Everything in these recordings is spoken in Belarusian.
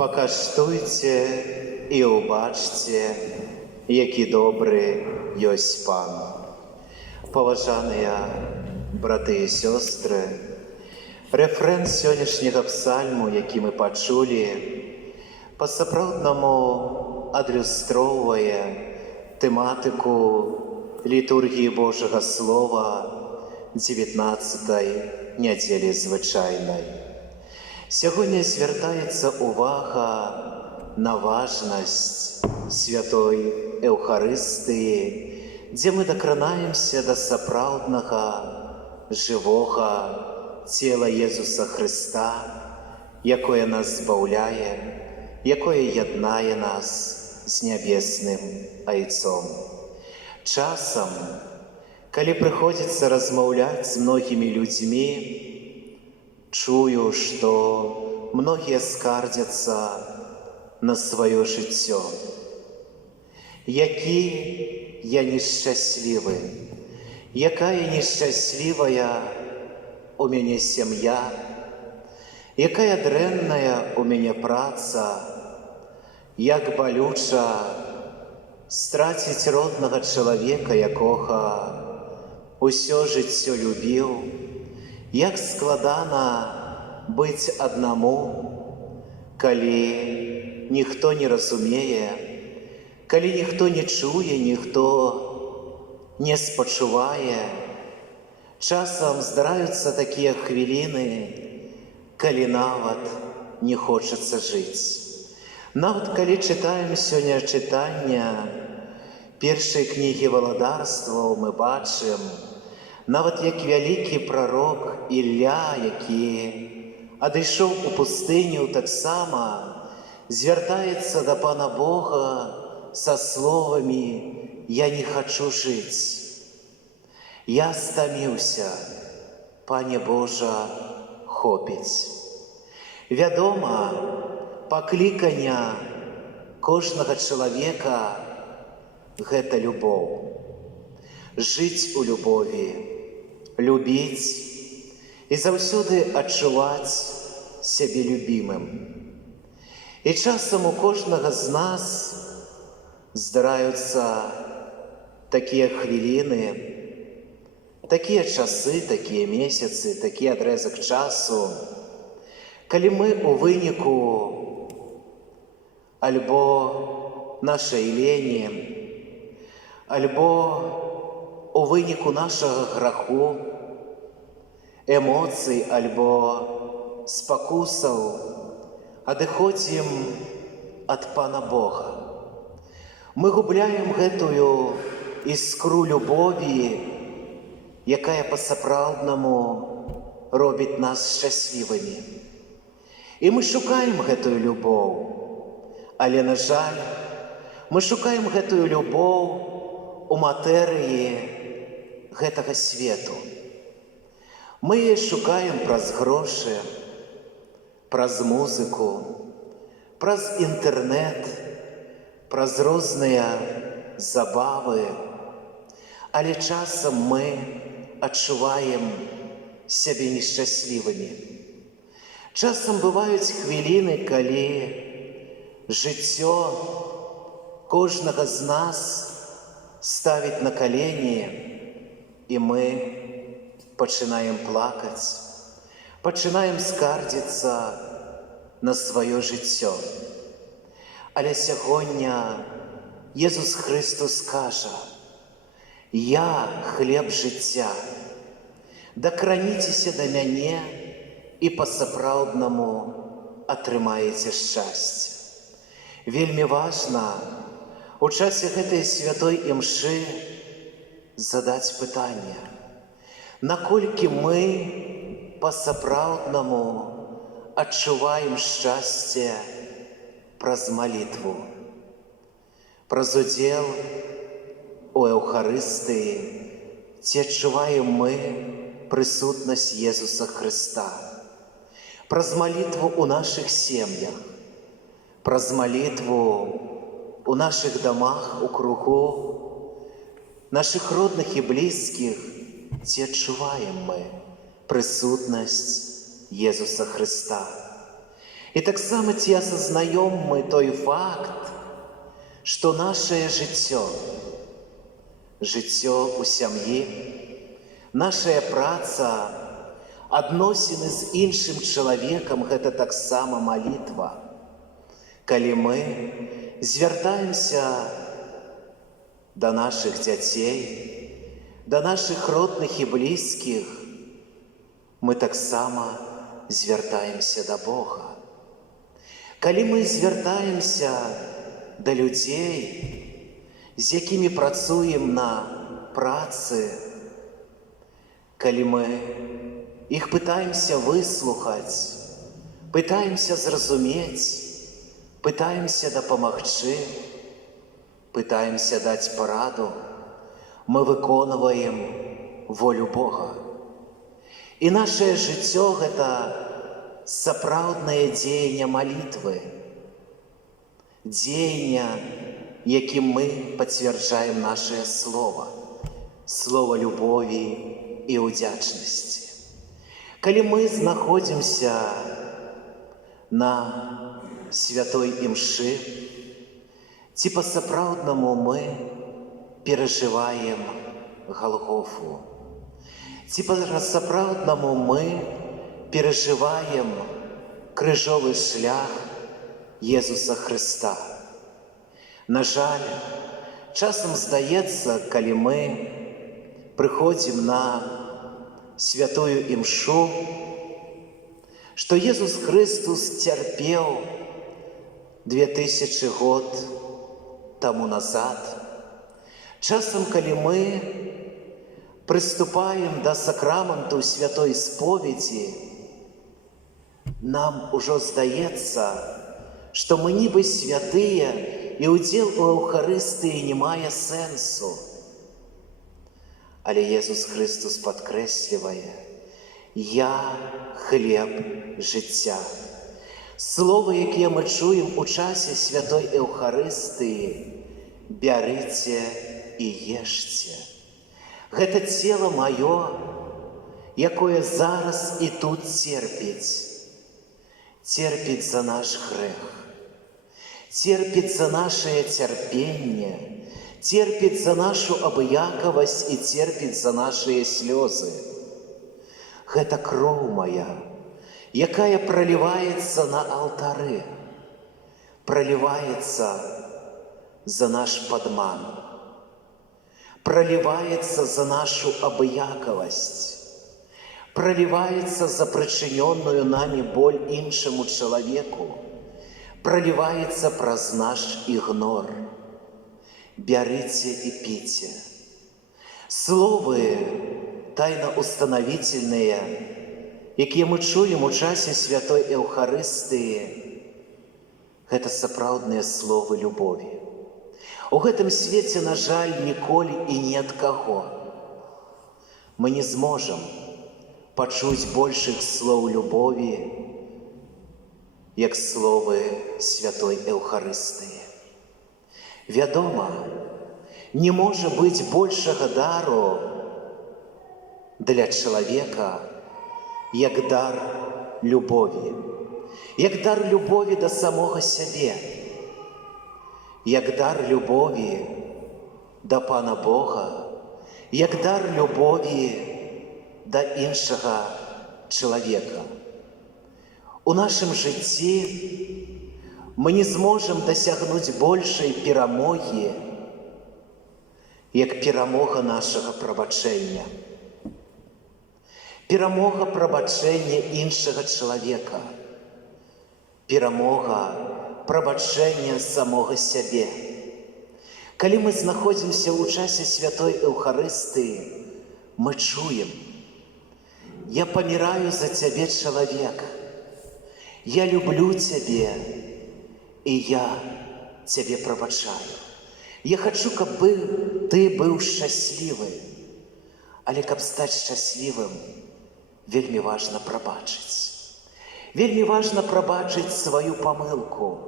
Пакаштуйце і ўбачце, які добры ёсць Пан. Паважаныя браты і сёстры, рэфрэн сённяшняга псальму, які мы пачулі, па-сапраўднаму адлюстроўвае тэматыку літургіі Божага Слова 19-й нядзелі звычайнай. Сягоння звяртаецца увага на важнасць святой Эўхарыстыі, дзе мы дакранаемся да сапраўднага, жывога цела Езуса Хрыста, якое нас збаўляе, якое яднае нас з нябесным Айцом. Часам, калі прыходзіцца размаўляць з многімі людзьмі, чую, што многія скардзяцца на сваё жыццё. Які я нешчаслівы, якая нешчаслівая у мяне сям'я, якая дрэнная у мяне праца, як балюча страціць роднага чалавека, якога ўсё жыццё любіў, як складана быць аднаму, калі ніхто не разумее, калі ніхто не чуе, ніхто не спачувае. Часам здараюцца такія хвіліны, калі нават не хочацца жыць. Нават калі чытаем сёння чытання першай кнігі валадарстваў, мы бачым, нават як вялікі прарок Ілля, які адышоў у пустыню, таксама звяртаецца да Пана Бога са словамі «Я не хачу жыць». «Я стаміўся, Пане Божа, хопіць». Вядома, паклікання кожнага чалавека – гэта любоў. Жыць у любові, любіць і заўсёды адчуваць сябе любімым. І часам у кожнага з нас здараюцца такія хвіліны, такія часы, такія месяцы, такі адрэзак часу, калі мы у выніку альбо нашай лені, альбо у выніку нашага граху, эмоцый альбо спакусаў адыходзім ад Пана Бога. Мы губляем гэтую іскру любові, якая па-сапраўднаму робіць нас шчаслівымі. І мы шукаем гэтую любоў, але, на жаль, мы шукаем гэтую любоў у матэрыі гэтага свету. Мы яе шукаем праз грошы, праз музыку, праз інтэрнэт, праз розныя забавы, але часам мы адчуваем сябе нешчаслівымі. Часам бываюць хвіліны, калі жыццё кожнага з нас ставіць на калені, і мы пачынаем плакаць, пачынаем скардзіцца на сваё жыццё. Але сягоння Езус Христос кажа: «Я хлеб жыцця, дакраніцеся да мяне і па-сапраўднаму атрымаеце шчасце». Вельмі важна у часе гэтай святой імшы задаць пытанне, наколькі мы па-сапраўднаму адчуваем шчасце праз малітву, праз удзел у Эўхарыстыі, ці адчуваем мы прысутнасць Езуса Хрыста, праз малітву ў нашых сем'ях, праз малітву ў нашых дамах, у кругу нашых родных і блізкіх, ці адчуваем мы прысутнасць Езуса Хрыста. І таксама ці асазнаём мы той факт, што нашае жыццё ў сям'і, нашая праца, адносіны з іншым чалавекам – гэта таксама малітва. Калі мы звяртаемся да нашых дзяцей, да нашых родных і блізкіх, мы таксама звяртаемся да Бога. Калі мы звяртаемся да людзей, з якімі працуем на працы, калі мы іх пытаемся выслухаць, пытаемся зразумець, пытаемся дапамагчы, пытаемся даць параду, мы выконваем волю Бога. І нашае жыццё – гэта сапраўднае дзеянне малітвы, дзеянне, якім мы пацвярджаем нашае слова, слова любові і ўдзячнасці. Калі мы знаходзімся на святой імшы, ці па-сапраўднаму мы перажываем Галгофу, ці па-сапраўднаму мы перажываем крыжовы шлях Езуса Хрыста. На жаль, часам здаецца, калі мы прыходзім на святую імшу, што Езус Хрыстус цярпеў 2000 год таму назад. Часам, калі мы прыступаем да сакраменту святой споведзі, нам ужо здаецца, што мы нібы святыя, і ўдзел у Эўхарыстыі не мае сэнсу. Але Езус Хрыстус падкрэслівае: «Я хлеб жыцця». Словы, якія мы чуем у часе святой Эўхарыстыі: «Бярыце і ешце». Гэта цела маё, якое зараз і тут церпіць. Церпіць за наш грэх, церпіць за нашае цярпенне, церпіць за нашу абыякавасць і церпіць за нашыя слёзы. Гэта кроў мая, якая проліваецца на алтары, проліваецца за наш падман, проліваецца за нашу абыякавасць, проліваецца за прычынённую намі боль іншаму чалавеку, проліваецца праз наш ігнор. Бярыце і піце. Словы тайнаустанавіцельныя, якія мы чуем у часе святой Эўхарыстыі, гэта сапраўдныя словы любові. У гэтым свеце, на жаль, ніколі і ні ад каго мы не зможам пачуць большых слоў любові, як словы святой Эўхарыстыі. Вядома, не можа быць большага дару для чалавека, як дар любові, як дар любові да самога сябе, як дар любові да Пана Бога, як дар любові да іншага чалавека. У нашым жыцці мы не зможам дасягнуць большай перамогі, як перамога нашага прабачэння. Перамога прабачэння іншага чалавека. Перамога прабачэння самога сябе. Калі мы знаходзімся ў часе святой Эўхарыстыі, мы чуем: «Я паміраю за цябе, чалавек, я люблю цябе, і я цябе прабачаю. Я хачу, каб ты быў шчаслівы, але каб стаць шчаслівым, вельмі важна прабачыць. Вельмі важна прабачыць сваю памылку.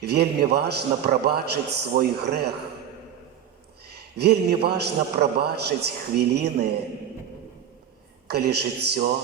Вельмі важна прабачыць свой грэх. Вельмі важна прабачыць хвіліны, калі жыццё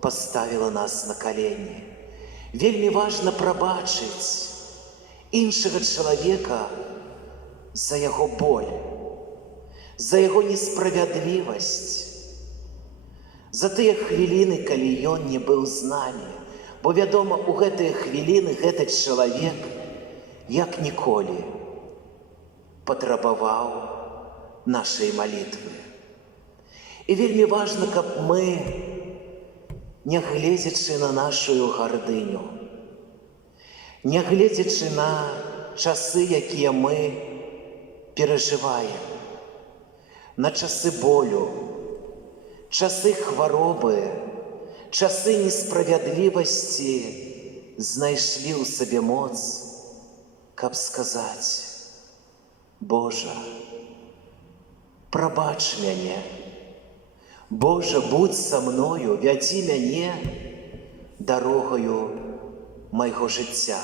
паставіла нас на калені. Вельмі важна прабачыць іншага чалавека за яго боль, за яго несправядлівасць, за тыя хвіліны, калі ён не быў з намі. Бо, вядома, у гэтыя хвіліны гэты чалавек, як ніколі, патрабаваў нашай малітвы. І вельмі важна, каб мы, не гледзячы на нашу гардыню, не гледзячы на часы, якія мы перажываем, на часы болю, часы хваробы, часы несправядлівасці, знайшлі ў сабе моц, каб сказаць: Божа, прабач мяне, Божа, будь са мною, вядзі мяне дарогаю майго жыцця.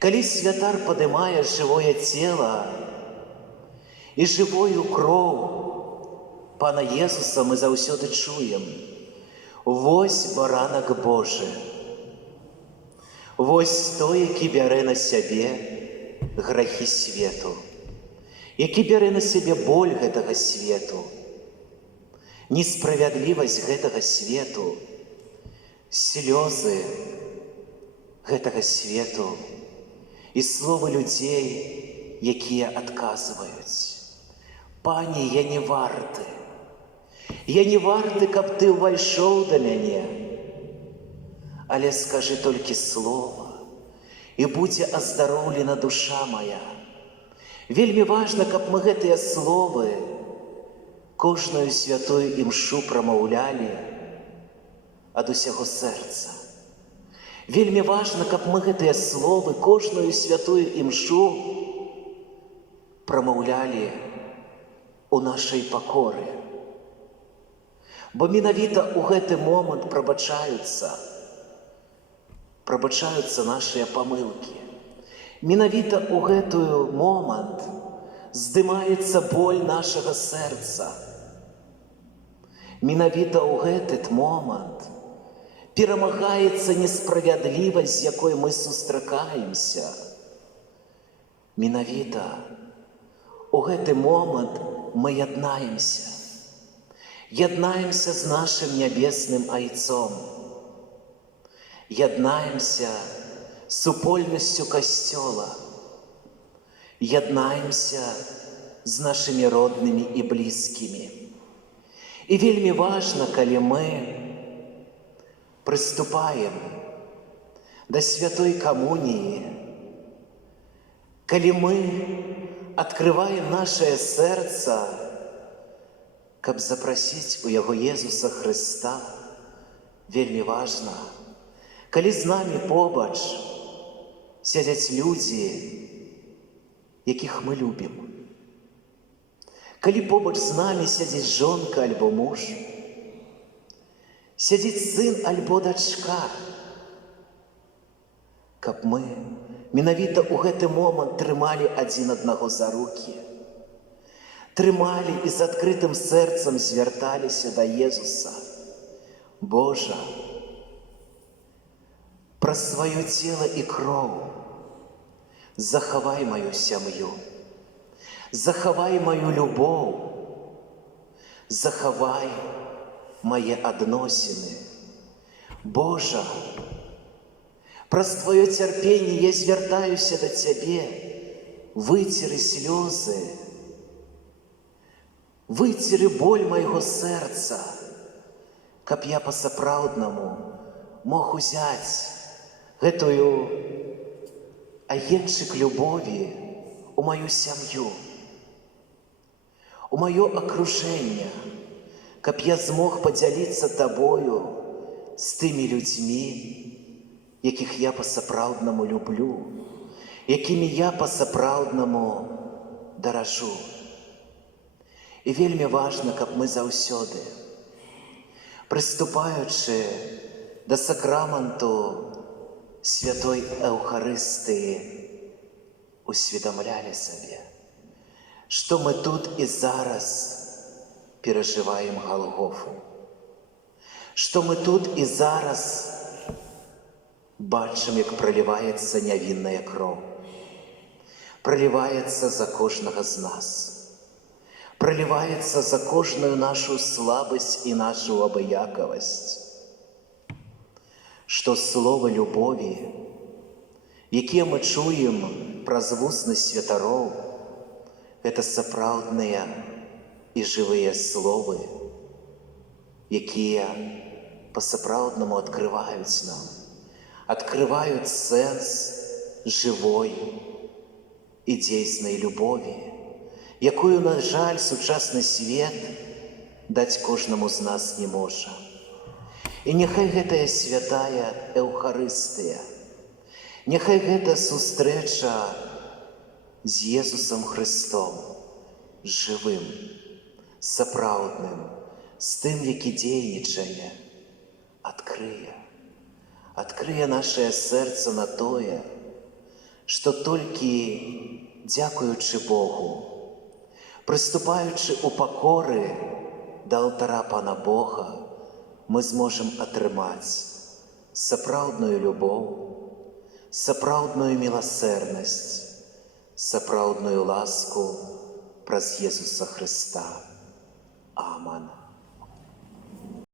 Калі святар падымае жывое цела і жывую кроў Пана Езуса, мы заўсёды чуем: вось баранак Божы, вось той, які бярэ на сябе грахі свету, які бярэ на сябе боль гэтага свету, несправядлівасць гэтага свету, слёзы гэтага свету і словы людзей, якія адказваюць: Пане, я не варты, каб ты ўвайшоў да мяне, але скажы толькі слова, і будзе аздароўлена душа мая. Вельмі важна, каб мы гэтыя словы кожную святую імшу прамаўлялі ад усяго сэрца. Вельмі важна, каб мы гэтыя словы кожную святую імшу прамаўлялі у нашай пакоры. Бо менавіта ў гэты момант прабачаюцца нашыя памылкі. Менавіта ў гэтую момант здымаецца боль нашага сэрца. Менавіта ў гэты момант перамагаецца несправядлівасць, з якой мы сустракаемся. Менавіта ў гэты момант мы яднаемся з нашым нябесным Айцом, яднаемся з супольнасцю Касцёла, яднаемся з нашымі роднымі і блізкімі. І вельмі важна, калі мы прыступаем да святой камуніі, калі мы адкрываем нашае сэрца, каб запрасіць у яго Езуса Хрыста. Вельмі важна, калі з намі побач сядзяць людзі, якіх мы любім. Калі побач з намі сядзіць жонка альбо муж, сядзіць сын альбо дачка, каб мы менавіта ў гэты момант трымалі адзін аднаго за рукі, трымалі і з адкрытым сэрцам звярталіся да Езуса: Божа, праз сваё цела і кроў захавай маю сям'ю, захавай маю любоў, захавай мае адносіны. Божа, праз твоё цярпенне я звяртаюся да Цябе, выцеры слёзы, выцеры боль майго сэрца, каб я па-сапраўднаму мог узяць гэтую агеньчык любові у маю сям'ю, у маё акружэнне, каб я змог падзяліцца табою з тымі людзьмі, якіх я па-сапраўднаму люблю, якімі я па-сапраўднаму даражу. І вельмі важна, каб мы заўсёды, прыступаючы да сакраменту святой Эўхарыстыі, усведамлялі сабе, што мы тут і зараз перажываем Галгофу, што мы тут і зараз бачым, як проліваецца нявінная кроў. Проліваецца за кожнага з нас. Проліваецца за кожную нашу слабасць і нашу абыякавасць. Што словы любові, якія мы чуем праз вусны святароў, гэта сапраўдныя і жывыя словы, якія па-сапраўднаму адкрываюць нам, адкрываюць сэнс жывой і дзейснай любові, якую, на жаль, сучасны свет даць кожнаму з нас не можа. І няхай гэтая святая Эўхарыстыя, няхай гэта сустрэча з Езусам Христом, жывым, сапраўдным, з тым, які дзейнічае, адкрые нашае сэрца на тое, што толькі дзякуючы Богу, прыступаючы ў пакоры да алтара Пана Бога, мы зможам атрымаць сапраўдную любоў, сапраўдную міласэрнасць, сапраўдную ласку праз Езуса Христа. Аман.